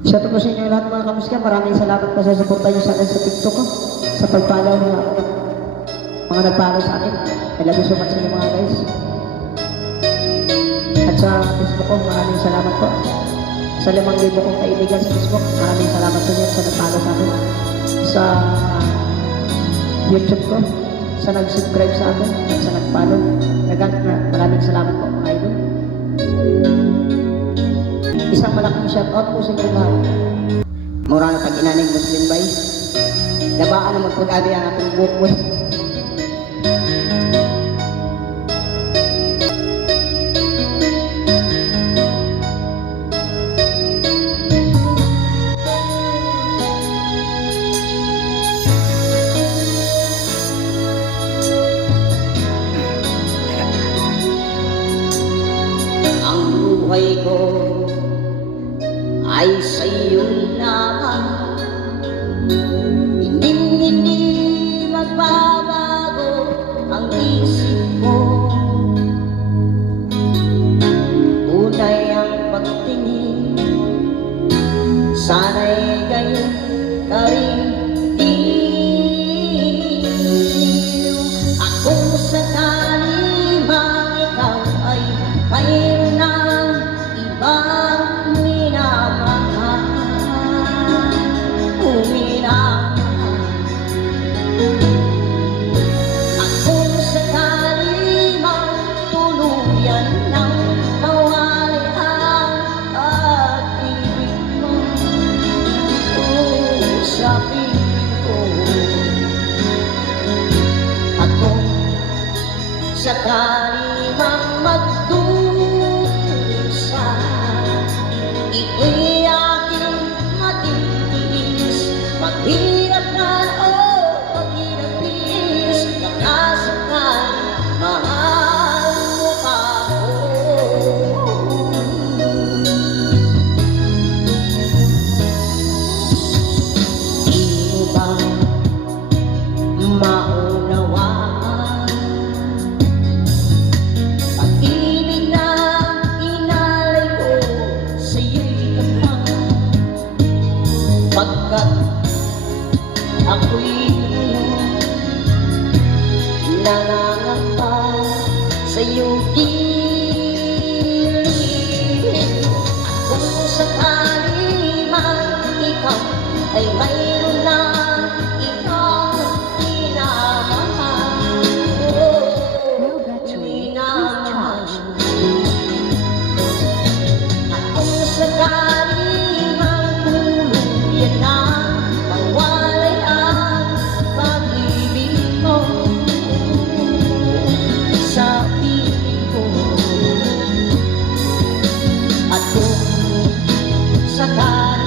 Shout out po sa inyo lahat mga kamuska. Maraming salamat po sa suporta niyo sa akin sa TikTok ko. Sa pag-follow na mga nag-follow sa akin. I love you so much sa inyo mga guys. At sa Facebook ko, maraming salamat po. Sa 5,000 kong kaibigan sa Facebook, maraming salamat sa inyo sa nag-follow sa akin. Sa YouTube ko, sa nag-subscribe sa akin, at sa nag-follow. Maraming salamat po mga idol. Isang malaking shoutout po sa inyo lahat. Mura na pag-inaning Muslim bay. Labaan naman pag-abi ang ating bukway. Ang buhay ko ay sa'yo lamang. Hindi magbabago ang isip mo. Tunay ang pagtingin, sana'y gayon ka rin din. At kung sakali mang ikaw ay mayroon ng ibang minamahal, at kung sakali mang tuluyan ng mawali ang pag-ibig mo, usapin ko. At kung sakali mang magdusa, ito'y aking matitiis. Maghirap man o maghirapis, nakasakal, mahal mo ako. Di mo ba maunawaan pag-ibig na inalay ko sa'yo'y kapag pagkat ako'y nangangamba sa iyong gilid. At kung sakali man ikaw ay mayroon na ibang minamahal, minamahal. At kung sakali man tuluyan na mawalay ang pag-ibig mo sa piling ko. At kung sakali